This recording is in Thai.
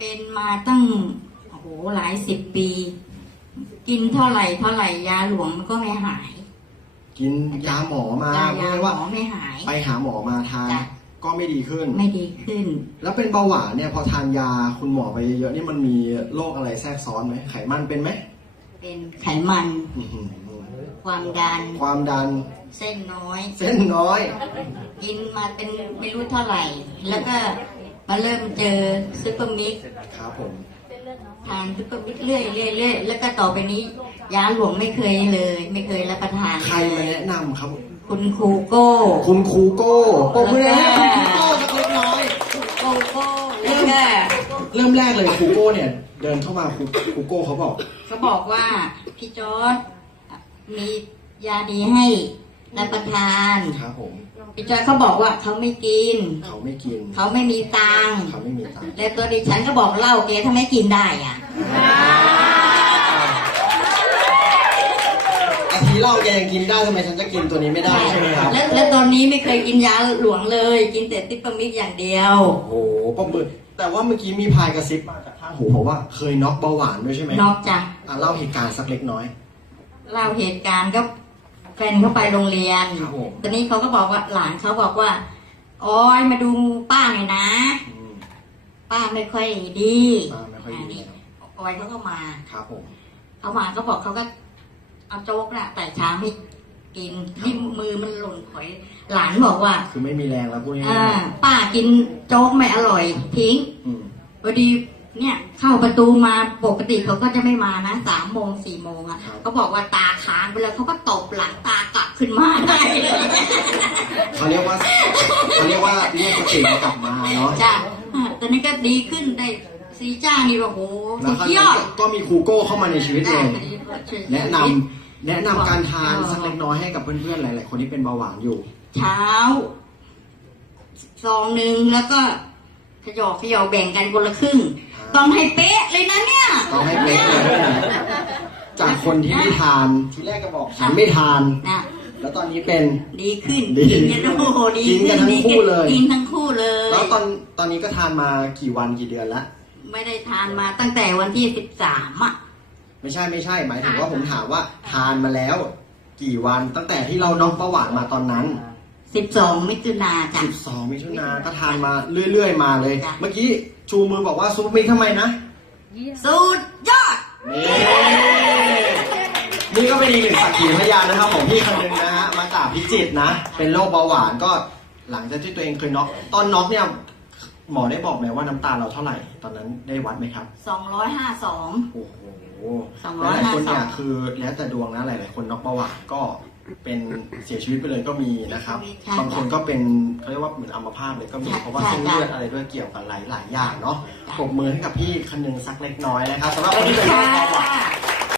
เป็นมาตั้งโอ้โหหลายสิบปี กินเท่าไหร่เท่าไหร่ยาหลวงมันก็ไม่หาย กินยาหมอมายาเรียายกหมว่าอไม่หาย ไปหาหมอมาทานจ้ะ ก็ไม่ดีขึ้น ไม่ดีขึ้น แล้วเป็นเบาหวานเนี่ยพอทานยาคุณหมอไปเยอะๆนี่มันมีโรคอะไรแทรกซ้อนไหมไขมันเป็นไหมเป็นไขมันอื้อหือความดันความดันเส้นน้อย เส้นน้อย กินมาเป็นไม่รู้เท่าไหร่ แล้วก็ มาเริ่มเจอซูเปอร์มิกซ์ครับผมทานซูเปอร์มิกซ์เรื่อยเรื่อยเรื่อยแล้วก็ต่อไปนี้ ยาหลวงไม่เคยเลย ไม่เคยรับประทานใครมาแนะนำครับคุณครูโก้คุณครูโก้ปรบมือให้คุณครูโก้สักเล็กน้อยโก้โก้แล้วก็ เริ่มแรกเลยครูโก้เนี่ย เดินเข้ามาครูครูโก้เขาบอก เขาบอกว่าพี่จอร์ดมียาดีให้ รับประทานครับผมพี่จอยเขาบอกว่าเขาไม่กิน เขาไม่กิน เขาไม่มีตังค์เขาไม่มีตังค์แล้วตัวดิฉันก็บอกเล่าแกทำไมกินได้อะอาทีเหล่าแกยังกินได้ทำไมฉันจะกินตัวนี้ไม่ได้ใช่ไหมครับแล้วแล้วตอนนี้ไม่เคยกินยาหลวงเลย กินแต่ติปปามิกอย่างเดียว โอ้โหปรบมือแต่ว่าเมื่อกี้มีพายกระซิบมาจากข้างหูผมว่าเคยน็อกเบาหวานด้วยใช่ไหมนอกจากอะเล่าเหตุการณ์สักเล็กน้อย เล่าเหตุการณ์ก็แฟนเขาไปโรงเรียน ครับผมตอนนี้เขาก็บอกว่าหลานเขาบอกว่า โอ้ยมาดูป้าหน่อยนะ อืมป้าไม่ค่อยดีป้าไม่ค่อยดีนออยเขาก็มา ครับผม เขามาก็บอกเขาก็ เอาโจ๊กน่ะ แต่ช้างให้กินที่มือมันหล่นถอย หลานบอกว่าคือไม่มีแรงแล้วพูดง่าอ่ายป้ากินโจ๊กไม่อร่อย ทิ้งๆอืมพอดี เนี่ย เข้าประตูมาปกติเขาก็จะไม่มานะสามโมงสี่โมงอะเขาบอกว่าตาค้างไปแล้วเขาก็ตบหลังตากลับ ขึ้นมาได้เลยเขาเรียกว่าเขาเรียกว่าเรียกสติกลับมาเนาะจ้ะอะตอนนี้ก็ดีขึ้นได้ซีจ้านี่ว่าโหแล้สุวดครั้ยอดก็มีครูโก้เข้ามาในชีวิตเองได้แนะนำแนะนำการทานสักเล็กน้อยให้กับเพื่อนๆหลาย ๆ คนที่เป็นเบาหวานอยู่ เช้าซองหนึ่งแล้วก็ขยอกขยอแบ่งกันคนละครึ่ง ต้องให้เป๊ะเลยนะเนี่ยต้องให้เป๊ะเลยนะจากคนที่ไม่ทาน ทีแรกก็บอกฉันไม่ทาน นะ แล้วตอนนี้เป็น ดีขึ้นดีกินกันโอ้โหดีกินกันขึ้ทั้งคู่เลย กินทั้งคู่เลย แล้วตอนตอนนี้ก็ทานมากี่วันกี่เดือนละไม่ได้ทานมาตั้งแต่วันที่สิบสามอะ ไม่ใช่ไม่ใช่ หมายถึงว่าผมถามว่าทานมาแล้ว กี่วันตั้งแต่ที่เราน้องประวัติมาตอนนั้น สิบสองมิถุนาจ้ะ 12มิถุนาก็ทานมาเรื่อยๆมาเลย จ้ะ เมื่อกี้ชูมือบอกว่าซุปมิกทำไมนะ สุดยอด นี่นี่ก็เป็นอีกหนึ่งสักขีพยานนะครับของพี่คนหนึงนะฮะมาจาก พิจิตรนะ เป็นโรคเบาหวานก็หลังจากที่ตัวเองเคยน็อกตอนน็อกเนี่ยหมอได้บอกไหมว่าน้ำตาลเราเท่าไหร่ ตอนนั้นได้วัดไหมครับ สองร้อยห้าสอง โอ้โหสองหร้อยลายๆคนเนี่ยห้าสอง คือแล้วแต่ดวงนะหลาย ๆ คนน็อกเบาหวานก็เป็นเสียชีวิตไปเลยก็มีนะครับบางคนก็เป็นเขาเรียกว่าเหมือนอัมพาตเลยก็มีเพราะว่าเส้นเลือดอะไรด้วยเกี่ยวกับหลายๆอย่างเนาะปรบมือให้กับพี่คนหนึงสักเล็กน้อยนะครับสำหรับสควันสที่ดีเป็นโรค่ะคเบาหวาน